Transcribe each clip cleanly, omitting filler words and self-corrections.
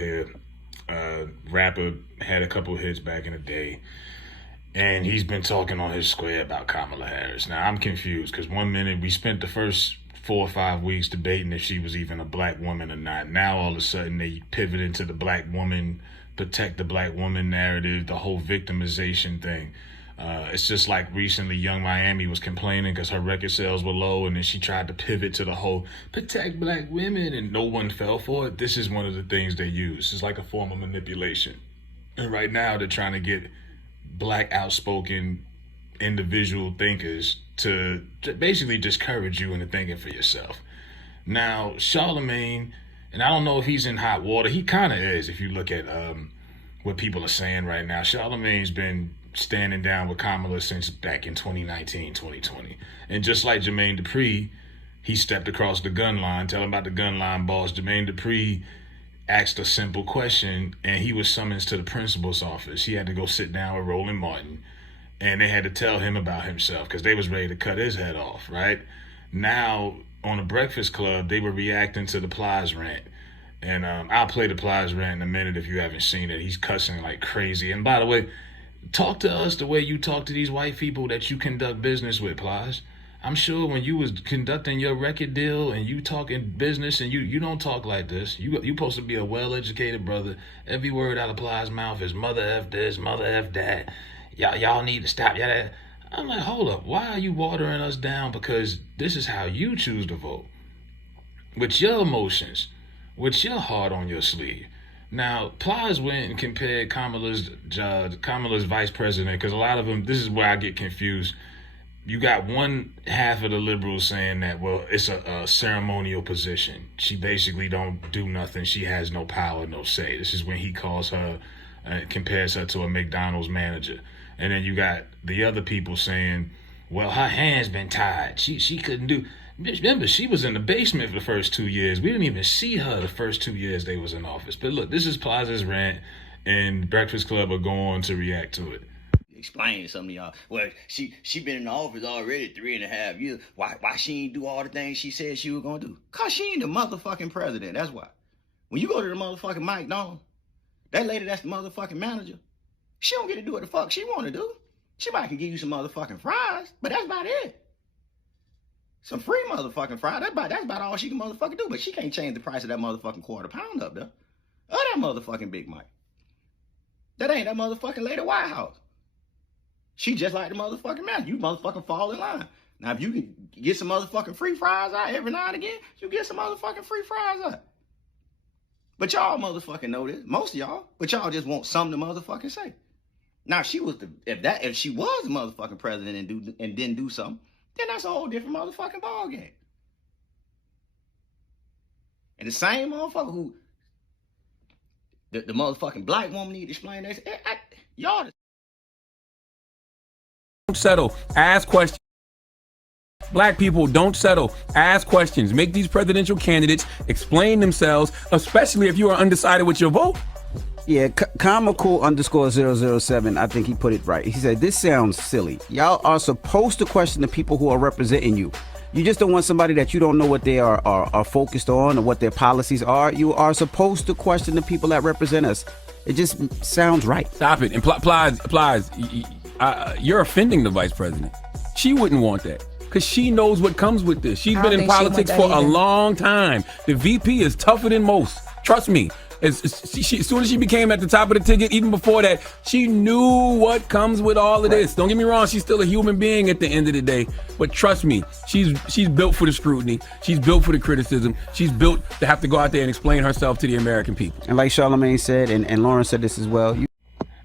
here. Rapper, had a couple hits back in the day. And he's been talking on his square about Kamala Harris. Now, I'm confused because one minute we spent the first 4 or 5 weeks debating if she was even a black woman or not. Now, all of a sudden, they pivot into the black woman, protect the black woman narrative, the whole victimization thing. It's just like recently Young Miami was complaining because her record sales were low, and then she tried to pivot to the whole protect black women, and no one fell for it. This is one of the things they use. It's like a form of manipulation. And right now they're trying to get black outspoken individual thinkers to basically discourage you into thinking for yourself. Now, Charlamagne, and I don't know if he's in hot water. He kind of is if you look at what people are saying right now. Charlamagne's been standing down with Kamala since back in 2019, 2020. And just like Jermaine Dupri, he stepped across the gun line. Tell him about the gun line boss. Jermaine Dupri asked a simple question, and he was summoned to the principal's office. He had to go sit down with Roland Martin, and they had to tell him about himself because they was ready to cut his head off, right? Now, on the Breakfast Club, they were reacting to the Plies rant. And I'll play the Plies rant in a minute if you haven't seen it. He's cussing like crazy. And by the way, talk to us the way you talk to these white people that you conduct business with, Plies. I'm sure when you was conducting your record deal and you talking business and you don't talk like this. You supposed to be a well-educated brother. Every word out of Plies' mouth is mother F this, mother F that. Y'all need to stop. I'm like, hold up. Why are you watering us down? Because this is how you choose to vote. With your emotions. With your heart on your sleeve. Now, Plies went and compared Kamala's vice president, because a lot of them, this is where I get confused. You got one half of the liberals saying that, well, it's a ceremonial position. She basically don't do nothing. She has no power, no say. This is when he calls her, compares her to a McDonald's manager. And then you got the other people saying, well, her hands been tied. She couldn't do. Remember, she was in the basement for the first 2 years. We didn't even see her the first 2 years they was in office. But look, this is Plaza's rant, and Breakfast Club are going to react to it. Explain to some of y'all. Well, she been in the office already 3.5 years. Why she ain't do all the things she said she was gonna do? Cause she ain't the motherfucking president. That's why. When you go to the motherfucking McDonald's, that lady that's the motherfucking manager, she don't get to do what the fuck she wanna do. She might can give you some motherfucking fries, but that's about it. Some free motherfucking fries. That's about all she can motherfucking do. But she can't change the price of that motherfucking quarter pound up there. Or that motherfucking Big Mike. That ain't that motherfucking lady White House. She just like the motherfucking man. You motherfucking fall in line. Now, if you can get some motherfucking free fries out every now and again, you get some motherfucking free fries out. But y'all motherfucking know this. Most of y'all. But y'all just want something to motherfucking say. Now, if she was the motherfucking president and didn't do something, then that's a whole different motherfucking ball game. And the same motherfucker who the motherfucking black woman need to explain that. Y'all don't settle. Ask questions. Black people, don't settle. Ask questions. Make these presidential candidates explain themselves, especially if you are undecided with your vote. Yeah, comical_007, I think he put it right. He said, this sounds silly. Y'all are supposed to question the people who are representing you. You just don't want somebody that you don't know what they are focused on or what their policies are. You are supposed to question the people that represent us. It just sounds right. Stop it. And Plies, you're offending the vice president. She wouldn't want that because she knows what comes with this. She's been in politics for a long time. The VP is tougher than most. Trust me. As soon as she became at the top of the ticket, even before that, she knew what comes with all of this. Don't get me wrong, she's still a human being at the end of the day. But trust me, she's built for the scrutiny. She's built for the criticism. She's built to have to go out there and explain herself to the American people. And like Charlamagne said, and Lauren said this as well.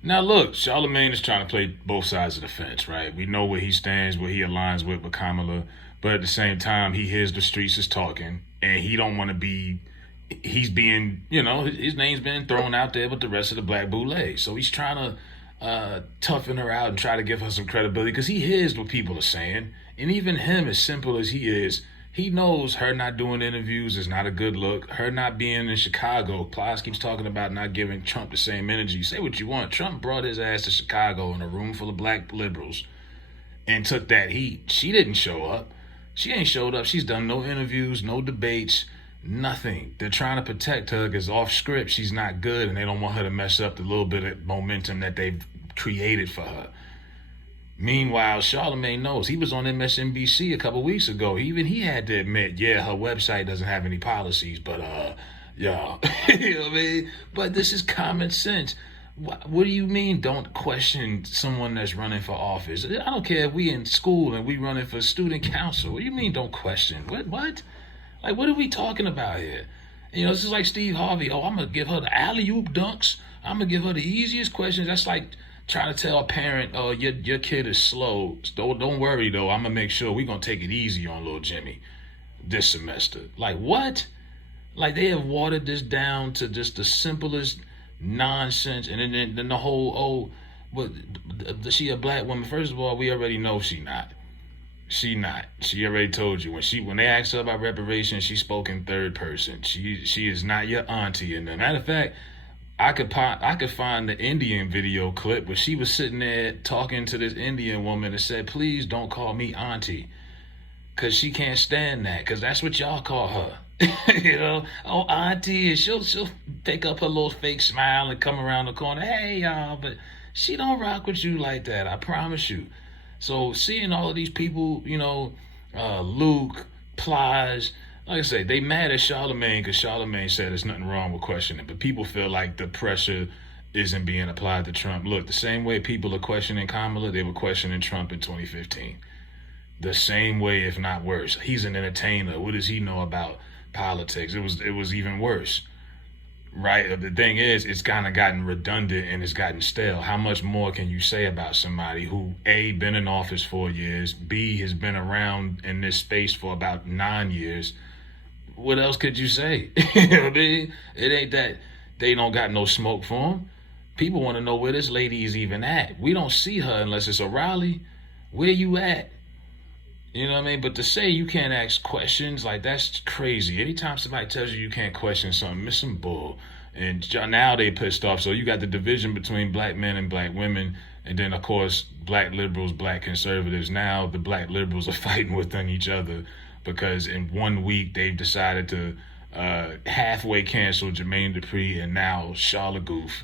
Now look, Charlamagne is trying to play both sides of the fence, right? We know where he stands, where he aligns with Kamala. But at the same time, he hears the streets is talking, and he don't want to be... He's being, his name's been thrown out there with the rest of the black boule. So he's trying to toughen her out and try to give her some credibility because he hears what people are saying. And even him, as simple as he is, he knows her not doing interviews is not a good look. Her not being in Chicago. Plies keeps talking about not giving Trump the same energy. Say what you want. Trump brought his ass to Chicago in a room full of black liberals and took that heat. She didn't show up. She ain't showed up. She's done no interviews, no debates. Nothing. They're trying to protect her because off script she's not good, and they don't want her to mess up the little bit of momentum that they've created for her. Meanwhile, Charlamagne knows. He was on MSNBC a couple weeks ago. Even he had to admit, yeah, her website doesn't have any policies, but yeah, you know what I mean? But this is common sense. What do you mean don't question someone that's running for office? I don't care if we in school and we running for student council. What do you mean don't question? What? Like, what are we talking about here? You know, this is like Steve Harvey. Oh, I'm going to give her the alley-oop dunks. I'm going to give her the easiest questions. That's like trying to tell a parent, oh, your kid is slow. Don't worry, though. I'm going to make sure we're going to take it easy on little Jimmy this semester. Like, what? Like, they have watered this down to just the simplest nonsense. And then the whole, she a black woman. First of all, we already know she not. She not. She already told you. When they asked her about reparations, she spoke in third person. She is not your auntie. And as a matter of fact, I could find the Indian video clip where she was sitting there talking to this Indian woman and said, please don't call me auntie. Because she can't stand that. Because that's what y'all call her. You know, oh, auntie, and she'll pick up her little fake smile and come around the corner, hey y'all, but she don't rock with you like that, I promise you. So seeing all of these people, you know, Luke, Plies, like I say, they mad at Charlamagne because Charlamagne said there's nothing wrong with questioning, but people feel like the pressure isn't being applied to Trump. Look, the same way people are questioning Kamala, they were questioning Trump in 2015. The same way, if not worse. He's an entertainer. What does he know about politics? It was even worse, right? The thing is, it's kind of gotten redundant and it's gotten stale. How much more can you say about somebody who A, been in office 4 years, B, has been around in this space for about 9 years? What else could you say? You know what I mean? It ain't that they don't got no smoke for him. People want to know where this lady is even at. We don't see her unless it's a rally. Where you at? You know what I mean? But to say you can't ask questions, like, that's crazy. Anytime somebody tells you can't question something, it's some bull. And now they pissed off. So you got the division between black men and black women. And then, of course, black liberals, black conservatives. Now the black liberals are fighting within each other because in 1 week they've decided to halfway cancel Jermaine Dupri and now Charlotte Goof,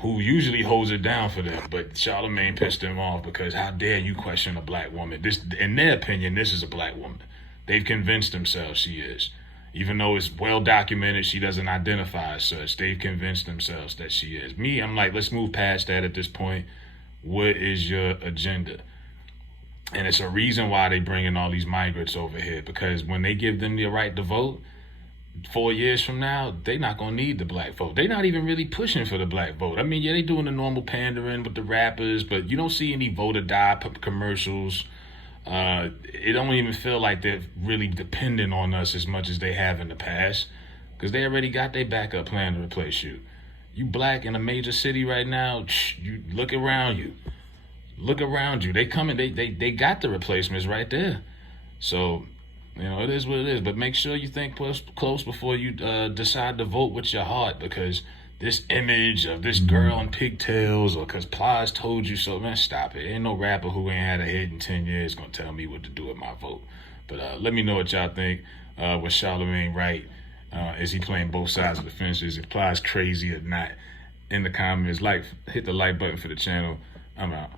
who usually holds it down for them, but Charlamagne pissed them off because how dare you question a black woman? This, in their opinion, this is a black woman. They've convinced themselves she is. Even though it's well documented, she doesn't identify as such. They've convinced themselves that she is. Me, I'm like, let's move past that at this point. What is your agenda? And it's a reason why they bringing all these migrants over here, because when they give them the right to vote, 4 years from now, they're not going to need the black vote. They're not even really pushing for the black vote. I mean, yeah, they doing the normal pandering with the rappers, but you don't see any vote or die commercials. It don't even feel like they're really dependent on us as much as they have in the past, because they already got their backup plan to replace you. You black in a major city right now, you look around you. Look around you. They coming. They got the replacements right there. So, you know, it is what it is. But make sure you think close before you decide to vote with your heart, because this image of this girl in pigtails or because Plies told you so, man, stop it. Ain't no rapper who ain't had a hit in 10 years gonna tell me what to do with my vote. But let me know what y'all think. Was Charlamagne right? Is he playing both sides of the fences? If Plies crazy or not? In the comments, hit the like button for the channel. I'm out.